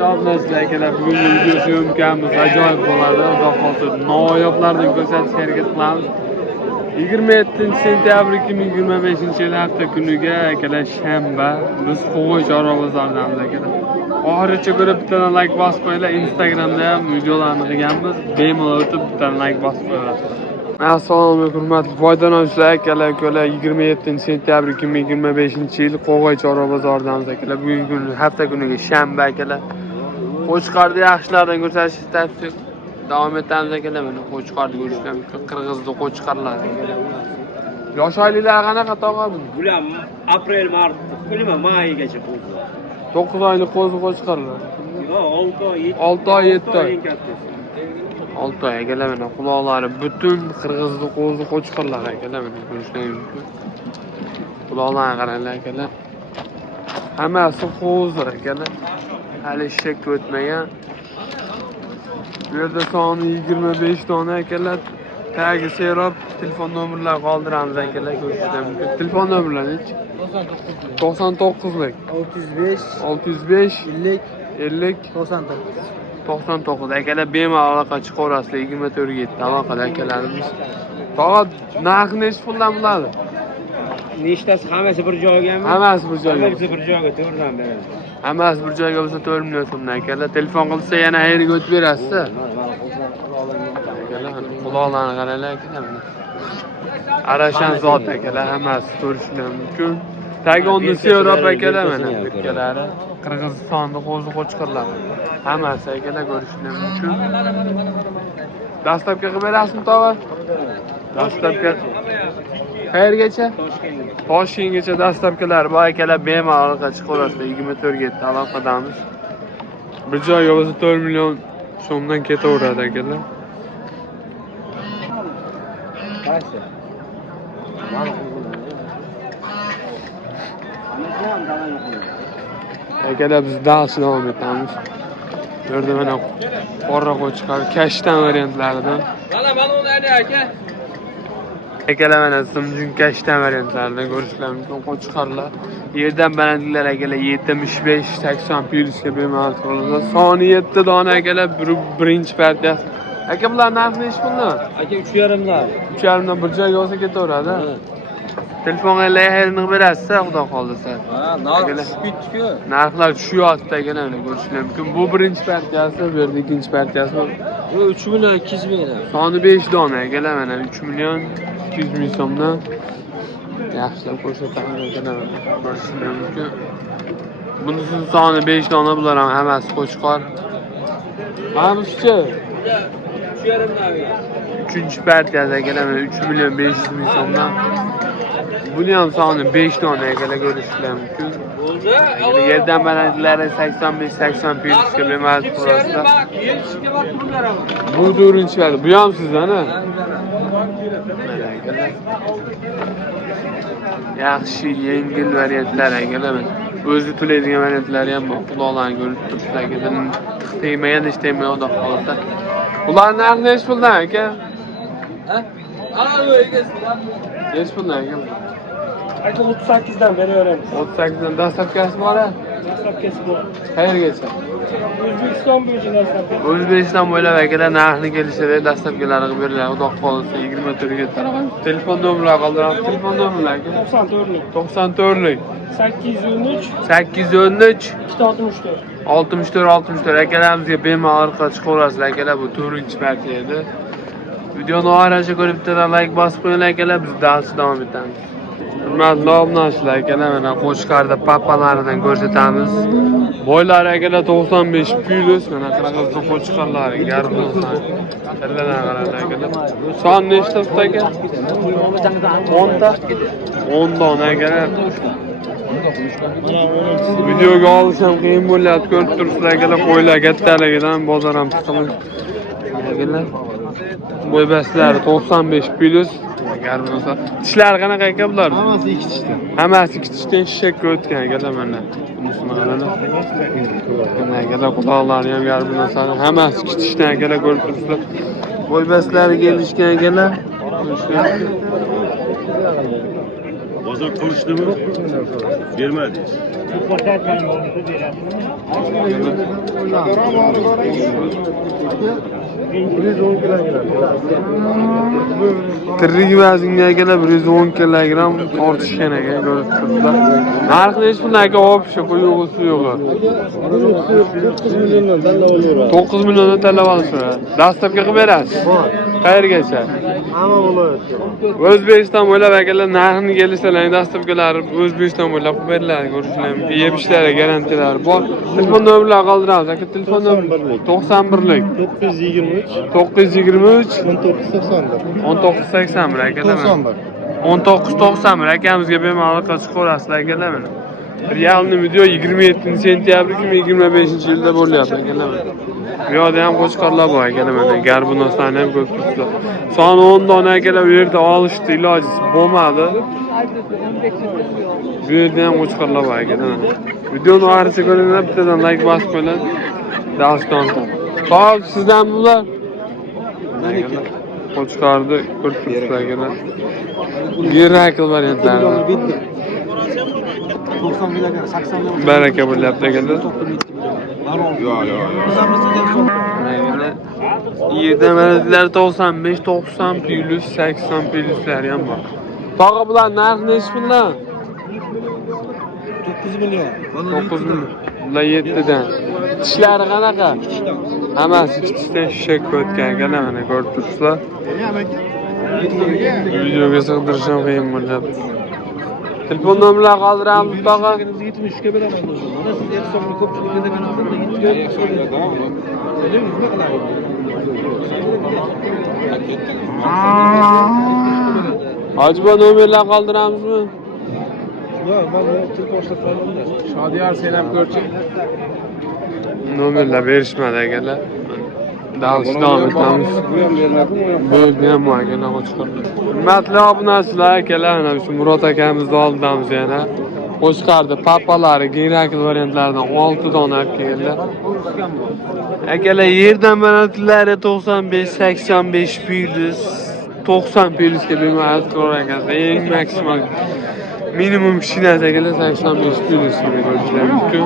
Navnaslar akalar, bugungi video syomkamiz ajoyib bo'ladi. Xudo xohlasa noyoblaridan ko'rsatishga harakat qilamiz. 27-sentyabr 2025-yil hafta kuniga akalar shanba biz Qo'g'oy chorva bozoridamiz akalar. Oxirigacha ko'rib bittadan like bosib qo'yinglar. Instagramda ham videolarni qilganmiz. Bemalol o'tib bittadan like bosib qo'yinglar. Assalomu alaykum hurmatli foydalanuvchilar akalar. 27-sentyabr 2025-yil Qo'g'oy chorva bozoridamiz akalar. Bugungi kun hafta kuniga shanba akalar. Qo'chqorni yaxshilardan ko'rsatishni tavsiya davom etamiz akalar. Mana qo'chqorni ko'rishgan qirg'izli qo'chqorlar. Yosh oyliklar qanaqa tog'a bu? Bular aprel, mart, bilmayman, maygacha qo'ydilar. 9 oylik qo'chqorlar. Yo'q, 6 oy, 6 oy, 7 oy. eng kattasi. 6 oy akalar, mana quloqlari butun qirg'izli qo'chqorlar akalar. Mana ko'rishingiz mumkin. Quloqlarga qaranglar akalar. Hammasi qo'zir akalar. Hali ishga o'tmagan. Bu yerda soni 25 dona akalar. Tagi serob telefon nomerlari qoldiramiz akalar, ko'rishingiz mumkin. Telefon nomerlari 99lik 605 50 99 akalar bemalol aloqa chiqaverasizlar. 24/7 aloqada akalarimiz. Faqat narxi nechi puldan bo'ladi? Nechtasi hammasi bir joygami? Hammasi bir joyga. Hammasi bir joyga to'g'ridan beradi. Hammasi bir joyga bo'lsa 4 million so'mdan akalar. Telefon qilsa yana qayerga o'tib berasiz. Akalar, quloqlarni qaranglar akalar. Arashan zot akalar, hammasi ko'rishingiz mumkin. Tagonni serob akalar mana bitkalari. Qirg'izistonning qo'zi qo'chqorlari. Hammasi akalar ko'rishingiz mumkin. Dastlabki qilib berasizmi tog'a? Dastlabki qayergacha? Toshkentgacha dastlabkilar bor akalar, bemalol aloqa chiqaverasizlar. 24/7 aloqadamiz. Bir joyga bo'lsa 4 million so'mdan ketaveradi akalar. Qaysi? Akalar biz darsni davom etamiz. Bu yerda mana qora qo'chqor, kashtan variantlaridan. Mana uni ayting aka. Akalar mana simjun kashtan variantlaridan ko'rishlar mumkin qo'chqorlar. Yerdan balandliklar akalar 75-80 plyusga bemalol bo'ladi. Soni 7 dona akalar, birinchi partiya. Aka bular narxi nechi puldan? Aka 3,5dan. 3,5dan bir joyga olsa ketaveradi. Telefonga layihani berasiz, xudo xolisa. Ha, narx tushibdi-ku. Narxlar tushyapti akalar, ko'rishlar mumkin. Bu birinchi partiyasi, bu yerda ikkinchi partiyasi. Bu 3 million 200 ming. Soni 5 dona akalar, mana 3 million 200 ming so'mdan. Yaxshilab ko'rsataman akalar, ko'rishlar mumkin. Bunisining soni 5 dona, bular ham hammasi qo'chqor. Hamisi 3-chi partiyasi akalar, 3 million 500 ming so'mdan. Buni ham soni 5 dona akalar, ko'rishlar mumkin. Yerdan balandliklari 85-80 plyusga bemalol turasizlar. Bu 4-chi variant. Bu ham sizdan-a? Yaxshi yengil variantlar akalar. O'zi to'laydigan variantlari ham bor. Quloqlarni ko'rib turibsizlar akalar. Tegmagan ish tegmagan xudo xolisa. Ularning narxi nechi puldan aka? Ha? Nechi puldan aka? Aka 38dan beraveramiz. 38dan dastlabkasi bor-a? Dastlabkasi bor. Qayergacha? O'zbekiston bo'yicha dastlabki. O'zbekiston bo'ylab akalar narxni kelishadi, dastlabkilari qilib beriladi. Xudo xolisa 24ga tarqab. Telefon nomerlari qoldiramiz. Telefon nomerlari 94lik 94lik 813 813 264. 64 akalarimizga bemalol orqa chiqaverasizlar akalar. Bu 4-partiya edi. Videoni oxirigacha ko'rib bittadan like bosib qo'yinglar akalar. Biz darsni davom etamiz. Hurmatli obunachilar akalar, mana qo'chqorda papalaridan ko'rsatamiz. Boylari akalar 95 plyus, mana qirg'izli qo'chqorlari garbusan. Kalladan qaranglar akalar. Son nechta aka? 10 ta. 10 dona akalar. Videoga olish ham qiyin bo'lyapti, ko'rib turibsizlar akalar. Qo'ylar kattaligidan bozor ham chiqiladi. Akalar. Bo'ybaslari 95 plyus. Garbusan. Tishlari qanaqa aka bular? Hammasi 2 tishda. Hammasi 2 tishdan shishakka o'tgan akalar mana. Bunisini qaranglar. Mana akalar quloqlari ham garbusan. Hammasi 2 tishdan akalar, ko'rib turibsizlar. Bo'ybaslari kelishgan akalar. Bozor qilishdi mi? Bermadi. Tirik vaznga kelib 110 kilogramm tortishgan ekan ko'rib turibsizlar. Narxi nechi pul aka opsha quyug'isi yo'q. 9 milliondan talab olishadi. Dastlabki qilib berasiz. Qayergacha? Hamma viloyatga. O'zbekiston bo'ylab akalar narxini kelishsalar, dastlabkilar O'zbekiston bo'ylab qilib beriladi. Ko'rishlar, yeb ishlari garantiyalari bor. Telefon nomerlari qoldiramiz aka. Telefon nomeri 91lik 923 1981 akalar. 1991 akamizga bemalol qiziq ko'rasizlar akalar. Realni video 27 sentyabr 2025-yilda bo'lyapti akalar. Bu yerda ham qo'chqorlar bor akalar, mana garbunoslarni ham ko'p turibdilar. Son 10 dona akalar u yerda olishdi, iloji bo'lmadi. Bu yerda ham qo'chqorlar bor akalar. Videoni oxirigacha ko'ringlar, bittadan like bosib qo'ying. Daston. Xo'p, sizdan bular. Qo'chqorni ko'rib turibsizlar akalar. Miracle variantlari. 90 million, 80 million. Baraka bo'lyapti akalar. Yerda manalar 95, 90 plus, 80 pluslar ham bor. Tog'a bular narxi nechi puldan? 9 million. 9 million. Bular 7 dan. Tishlari qanaqa? Hammasi tishdan shishak o'tgan akalar, mana ko'rib turibsizlar. Videoga sig'dirish ham qiyin bo'lyapti. Telefon nomerlari qoldiramiz tog'a. 70 ga beraman. Mana siz Ericsonni ko'pchilikda berasiz. Hojibo nomerlar qoldiramizmi? Yo'q, men telefon ishlatamda. Shodiyor sen ham ko'rchi. Nomerlar berishmadi akalar. Davom etamiz. Bu ham akalar qo'chqorlar. Hurmatli obunachilar akalar, mana shu Murod akamizni oldamiz yana. Qo'chqorda papalari, Miracle variantlaridan 6 dona olib keldi. Akalar yerdan variantlari 95, 85 plus, 90 plusga bemalol ko'rasiz. Eng maksimal minimum shinasi akalar 85 plus deb ko'rishingiz mumkin.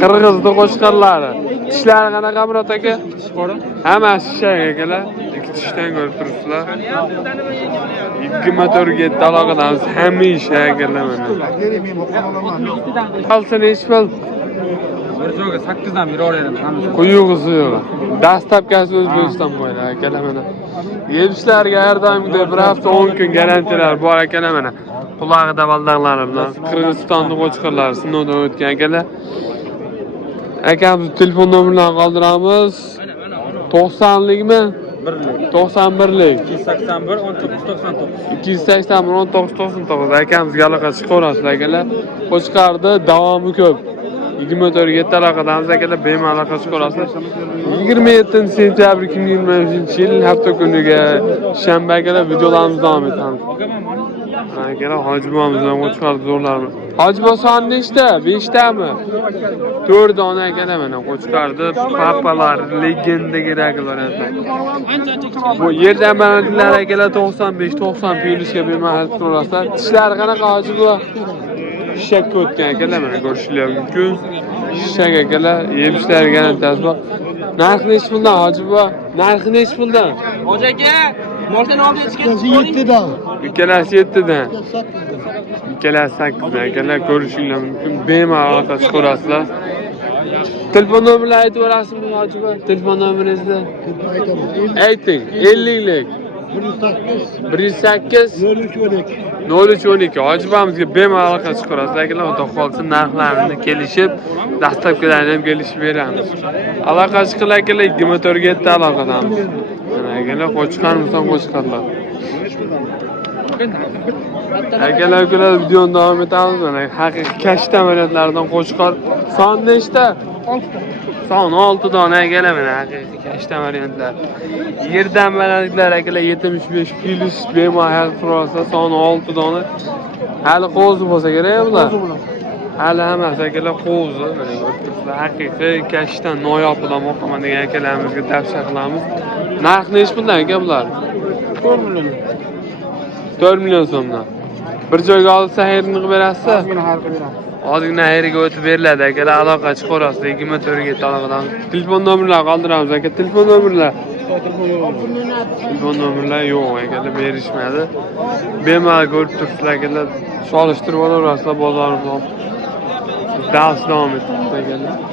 Qirg'izning qo'chqorlari. Tishlari qanaqa Murod aka? Hammasi shishak akalar. Ikki tishdan ko'rib turibsizlar. Ikki motorga aloqadamiz hamisha akalar mana. Qolsa nechi pul? Bir joyga 8 dan beraverdim hammasi. Quyug'isi yo'q. Dastlabkasi O'zbekiston bo'ylab akalar mana. Yebishlarga har doimgidek bir hafta 10 kun garantiyalar bor akalar mana. Qulog'ida baldaqlari bilan Qirg'izistonning qo'chqorlari sinovdan o'tgan akalar. Akamiz telefon nomerlarini qoldiramiz. 90likmi? 91lik 281 1999. 281 1999 akamizga aloqa chiqaverasizlar akalar. Qo'chqorda davomi ko'p. 24 aloqadamiz akalar, bemalol aloqa chiqaverasizlar. 27 sentyabr 2025-yil hafta kuniga shanba akalar videolarimiz davom etamiz. Akalar hojibomizdan qo'chqorda zo'rlarmi? Hojibo soni nechta? 5 tami? 4 dona akalar mana qo'chqorda papalar, legenda Miracle variantlar. Bu yerdan balandliklar akalar 95, 90 plyusga bemalol turasizlar. Tishlari qanaqa hojibo? Shishak o'tgan akalar mana ko'rishingiz mumkin. Shishak akalar, yebishlari garantiyasi bor. Narxi nechi puldan hojibo? Narxi nechi puldan? Hoji aka, moshina oldi ichga 7 dan. Ikkalasi 7 dan. Ikkalasi 8 dan akalar, ko'rishingiz mumkin. Bemalol aloqa chiqaverasizlar. Telefon nomerlarini aytib berasizmi hojibo? Telefon nomeringizni ayting. 50lik 18 0312 hojibamizga bemalol aloqa chiqarasiz akalar. Xudo qolsa narxlarini kelishib, dastlabkilarni ham kelishib beramiz. Aloqa chiqinglar akalar, 24 ga aloqadamiz. Mana akalar qo'chqormizdan qo'chqorlar. Akalar videoni davom etamiz. Mana haqiqiy kashtan variantlaridan qo'chqor. Son nechta? 6 ta. Son 6 dona akalar mana haqiqiy kashtan variantlar. Yerdan balandliklar akalar 75 plus bemalol turasa son 6 dona. Hali qo'zi bo'lsa kerak bular. Hali hammasi akalar qo'zi. Mana ko'ribsizlar, haqiqiy kashtan noyobidan o'qiman degan akalarimizga tavsiya qilamiz. Narx nechi puldan aka bular? 4 million. 4 milyon so'mdan. Bir joyga olsa hayrini qilib berasiz? Ozgina har qilib beramiz. Ozgina hayriga o'tib beriladi akalar, aloqa chiqarasiz 24 ga aloqadan. Telefon nomerlarini qoldiramiz aka, telefon nomerlari. Telefon nomerlari yo'q akalar, berishmadi. Bemalol ko'rib turibsizlar akalar, solishtirib olaverasizlar bozorimizni. Dars davom etmoqda akalar.